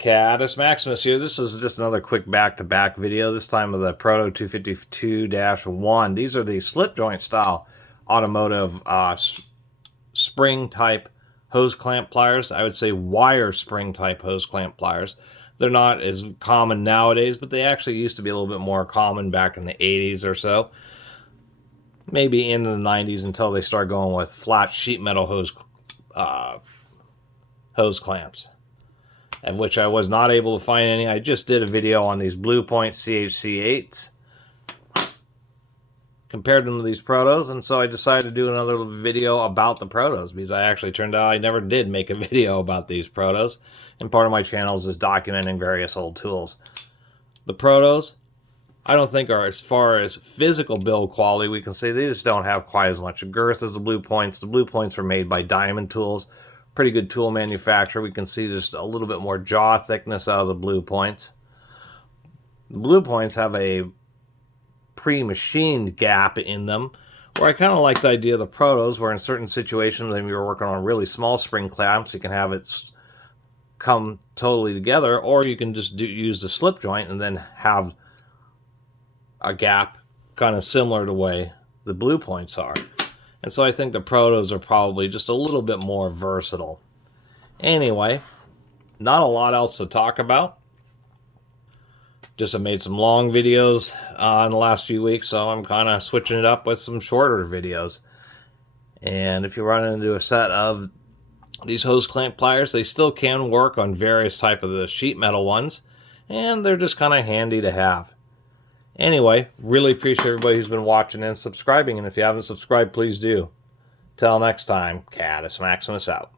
Catus Maximus here. This is just another quick back-to-back video, this time of the Proto 252-1. These are the slip joint style automotive spring type hose clamp pliers. I would say wire spring type hose clamp pliers. They're not as common nowadays, but they actually used to be a little bit more common back in the 80s or so. Maybe into the 90s until they start going with flat sheet metal hose clamps, of which I was not able to find any. I just did a video on these Blue Point CHC8s, compared them to these Protos, and so I decided to do another video about the Protos, because I actually turned out I never did make a video about these Protos, and part of my channel is just documenting various old tools. The Protos, I don't think are, as far as physical build quality, we can say they just don't have quite as much girth as the Blue Points. The Blue Points were made by Diamond Tools, pretty good tool manufacturer. We can see just a little bit more jaw thickness out of the Blue Points. The Blue Points have a pre-machined gap in them, where I kind of like the idea of the Protos, where in certain situations, when you're working on really small spring clamps, you can have it come totally together, or you can just use the slip joint and then have a gap kind of similar to the way the Blue Points are. And so I think the Protos are probably just a little bit more versatile. Anyway, not a lot else to talk about. Just have made some long videos in the last few weeks, so I'm kind of switching it up with some shorter videos. And if you run into a set of these hose clamp pliers, they still can work on various type of the sheet metal ones, and they're just kind of handy to have. Anyway, really appreciate everybody who's been watching and subscribing, and if you haven't subscribed, please do. Till next time, Catus Maximus out.